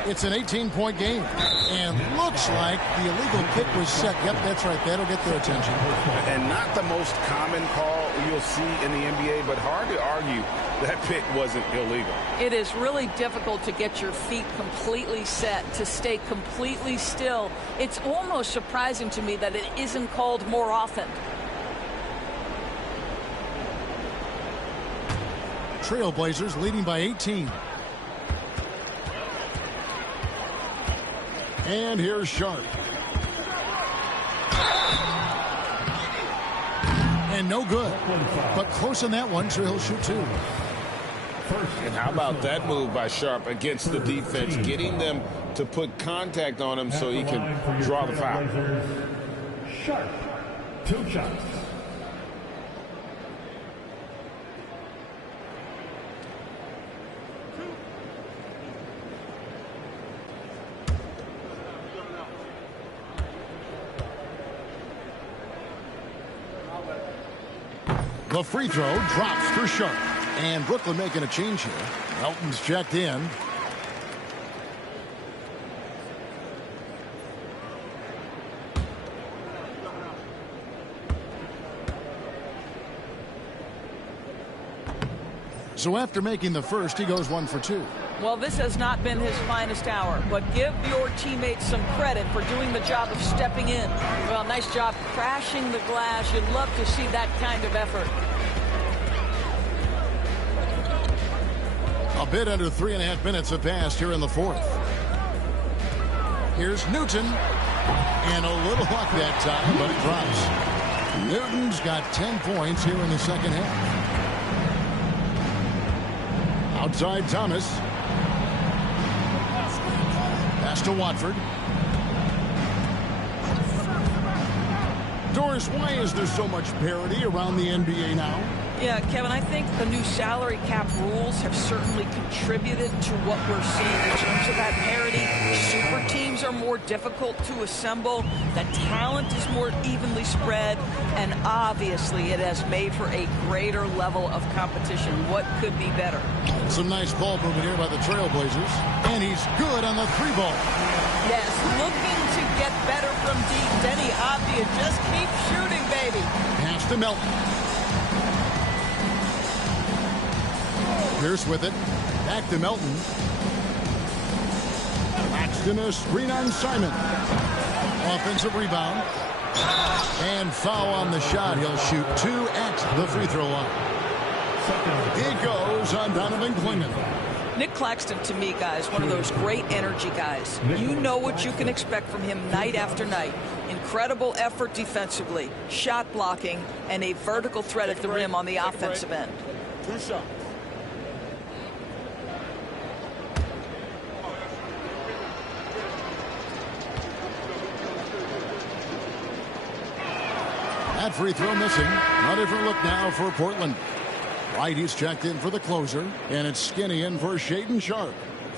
It's an 18-point game. And looks like the illegal kick was set. Yep, that's right. That'll get their attention. And not the most common call you'll see in the NBA, but hard to argue that pick wasn't illegal. It is really difficult to get your feet completely set, to stay completely still. It's almost surprising to me that it isn't called more often. Trailblazers leading by 18. And here's Sharp. And no good. But close on that one, so he'll shoot two. And how about that move by Sharp against the defense, getting them to put contact on him so he can draw the foul. Sharp, 2 shots. The free throw drops for Sharp. And Brooklyn making a change here. Melton's checked in. So after making the first, he goes 1 for 2. Well, this has not been his finest hour, but give your teammates some credit for doing the job of stepping in. Well, nice job crashing the glass. You'd love to see that kind of effort. A bit under 3.5 minutes have passed here in the fourth. Here's Newton. And a little luck that time, but it drops. Newton's got 10 points here in the second half. Outside Thomas. Pass to Watford. Doris, why is there so much parity around the NBA now? Yeah, Kevin, I think the new salary cap rules have certainly contributed to what we're seeing in terms of that parity. Super teams are more difficult to assemble. The talent is more evenly spread. And obviously, it has made for a greater level of competition. What could be better? Some nice ball movement here by the Trailblazers. And he's good on the 3-ball. Yes, looking to get better from deep. Denny Avdia, just keep shooting, baby. Pass to Melton. Pierce with it. Back to Melton. Paxton a screen on Simon. Offensive rebound. And foul on the shot. He'll shoot 2 at the free throw line. He goes on Donovan Klingman. Nick Claxton, to me, guys, one of those great energy guys. You know what you can expect from him night after night. Incredible effort defensively, shot blocking, and a vertical threat at the rim on the offensive end. 2 shots. That free throw missing. A different look now for Portland. White is checked in for the closer, and it's Skinny in for Shaedon Sharp.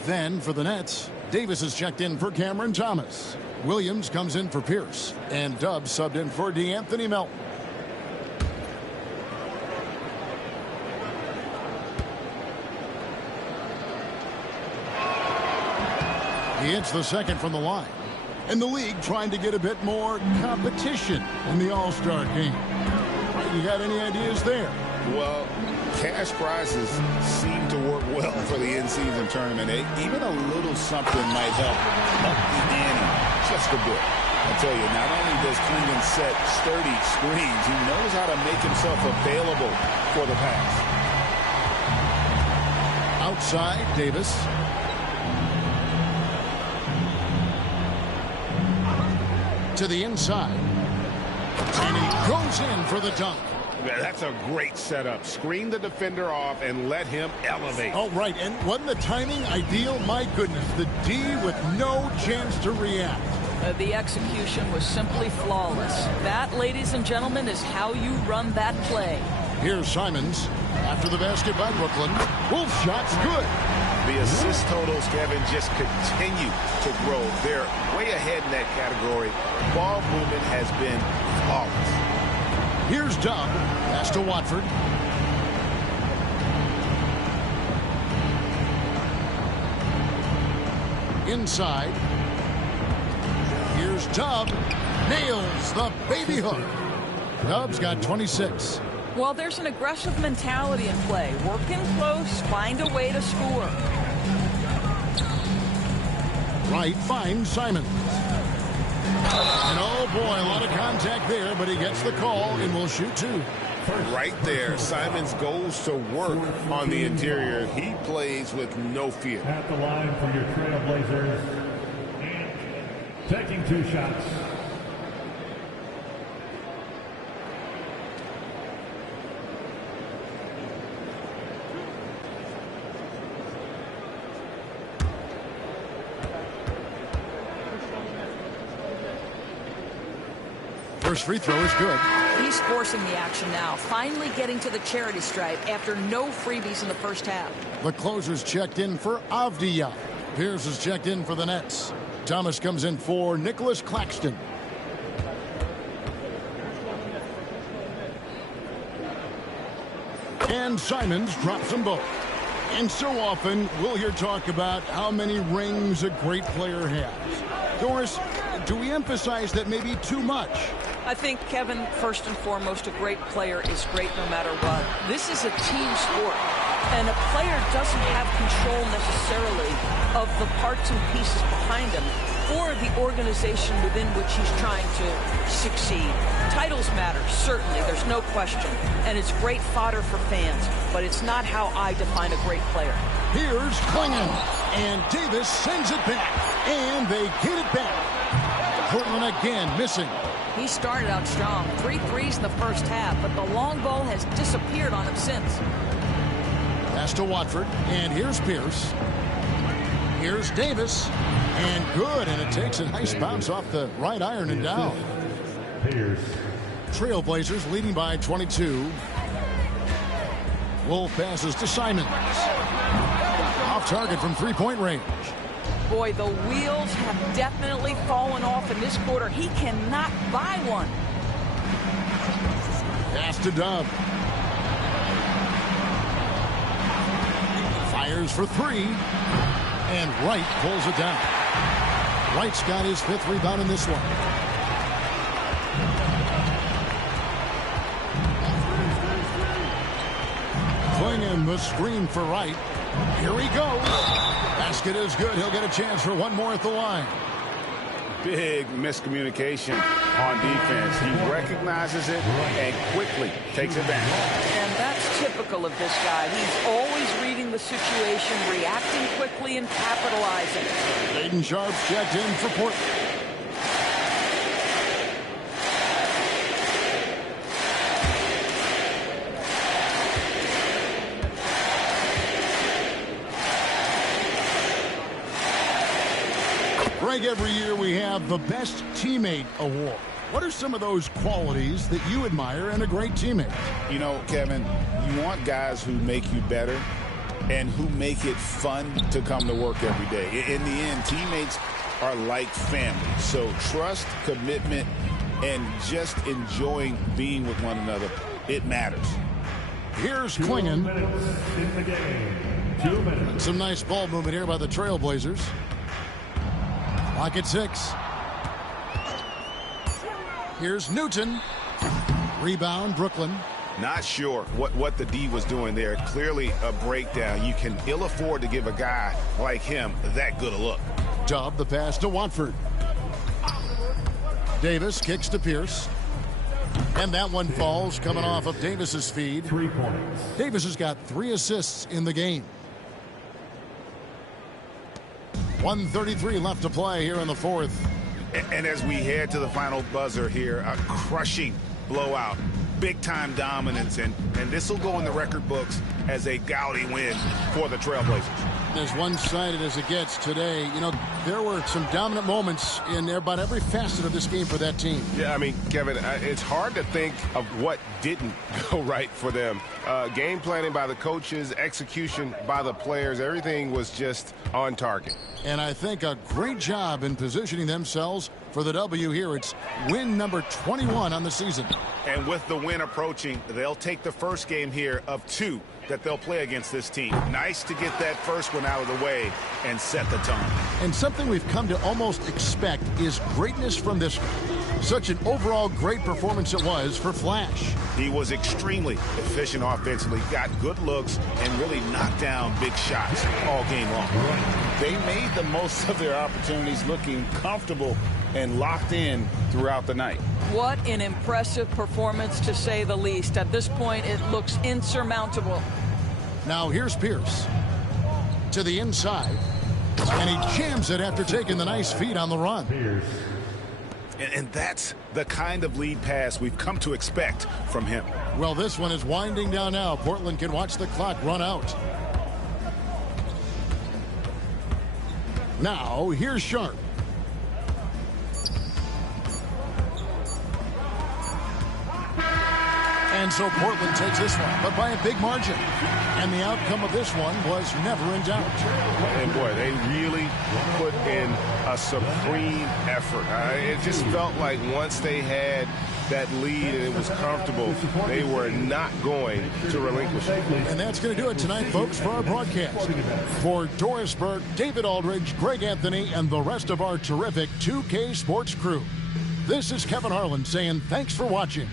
Then for the Nets, Davis is checked in for Cameron Thomas. Williams comes in for Pierce, and Dubs subbed in for DeAnthony Melton. He hits the second from the line. And the league trying to get a bit more competition in the All-Star game. You got any ideas there? Well, cash prizes seem to work well for the in-season tournament. Even a little something might help up the ante just a bit. I tell you, not only does Klingman set sturdy screens, he knows how to make himself available for the pass. Outside, Davis. To the inside. And he goes in for the dunk. That's a great setup. Screen the defender off and let him elevate. Oh, right. And wasn't the timing ideal? My goodness. The D with no chance to react. The execution was simply flawless. That, ladies and gentlemen, is how you run that play. Here's Simons. After the basket by Brooklyn. Wolf shot's good. The assist totals, Kevin, just continue to grow. They're way ahead in that category. Ball movement has been flawless. Here's Dub. Pass to Watford. inside. Here's Dub. Nails the baby hook. Dub's got 26. Well, there's an aggressive mentality in play. Working close, find a way to score. Wright finds Simons. And oh boy, a lot of contact there, but he gets the call and will shoot two. Right there, Simons goes to work on the interior. He plays with no fear. At the line for your Trailblazers, taking 2 shots. First free throw is good. He's forcing the action now, finally getting to the charity stripe after no freebies in the first half. The closer's checked in for Avdija. Pierce is checked in for the Nets. Thomas comes in for Nicholas Claxton. And Simons drops them both. And so often we'll hear talk about how many rings a great player has. Doris, do we emphasize that maybe too much? I think, Kevin, first and foremost, a great player is great no matter what. This is a team sport, and a player doesn't have control necessarily of the parts and pieces behind him or the organization within which he's trying to succeed. Titles matter, certainly, there's no question, and it's great fodder for fans, but it's not how I define a great player. Here's Klingon, and Davis sends it back, and they get it back. Portland again missing. He started out strong, 3 threes in the first half, but the long ball has disappeared on him since. Pass to Watford, and here's Pierce. Here's Davis, and good, and it takes a nice bounce off the right iron and down. Pierce. Trailblazers leading by 22. Wolf passes to Simons. Off target from three-point range. Boy, the wheels have definitely fallen off in this quarter. He cannot buy one. Pass to Dub. Fires for 3. And Wright pulls it down. Wright's got his 5th rebound in this one. Klingon the screen for Wright. Here he goes. Basket is good. He'll get a chance for one more at the line. Big miscommunication on defense. He recognizes it and quickly takes advantage. And that's typical of this guy. He's always reading the situation, reacting quickly, and capitalizing. Aiden Sharp's checked in for Portland. Greg, every year we have the Best Teammate Award. What are some of those qualities that you admire in a great teammate? You know, Kevin, you want guys who make you better and who make it fun to come to work every day. In the end, teammates are like family. So trust, commitment, and just enjoying being with one another, it matters. Here's Klingon. 2 minutes in the game. 2 minutes. Some nice ball movement here by the Trailblazers. Clock at 6. Here's Newton. Rebound, Brooklyn. Not sure what the D was doing there. Clearly a breakdown. You can ill afford to give a guy like him that good a look. Dub the pass to Watford. Davis kicks to Pierce. And that one falls coming off of Davis's feed. 3 points. Davis has got 3 assists in the game. 1:33 left to play here in the 4th. And as we head to the final buzzer here, a crushing blowout, big-time dominance, and this will go in the record books as a gaudy win for the Trailblazers. As one-sided as it gets today, you know, there were some dominant moments in about every facet of this game for that team. Yeah, I mean, Kevin, it's hard to think of what didn't go right for them. Game planning by the coaches, execution by the players, everything was just on target. And I think a great job in positioning themselves for the W here. It's win number 21 on the season. And with the win approaching, they'll take the first game here of 2 that they'll play against this team. Nice to get that first one out of the way and set the tone. And something something we've come to almost expect is greatness from this one. Such an overall great performance it was for Flash. He was extremely efficient offensively, got good looks, and really knocked down big shots all game long. They made the most of their opportunities, looking comfortable and locked in throughout the night. What an impressive performance, to say the least. At this point, it looks insurmountable. Now here's Pierce to the inside, and he jams it after taking the nice feed on the run. And that's the kind of lead pass we've come to expect from him. Well, this one is winding down now. Portland can watch the clock run out. Now here's Sharp. And so Portland takes this one, but by a big margin. And the outcome of this one was never in doubt. And boy, they really put in a supreme effort. It just felt like once they had that lead and it was comfortable, they were not going to relinquish it. And that's going to do it tonight, folks, for our broadcast. For Doris Burke, David Aldridge, Greg Anthony, and the rest of our terrific 2K Sports crew, this is Kevin Harlan saying thanks for watching.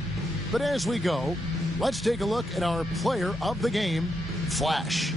But as we go, let's take a look at our player of the game, Flash.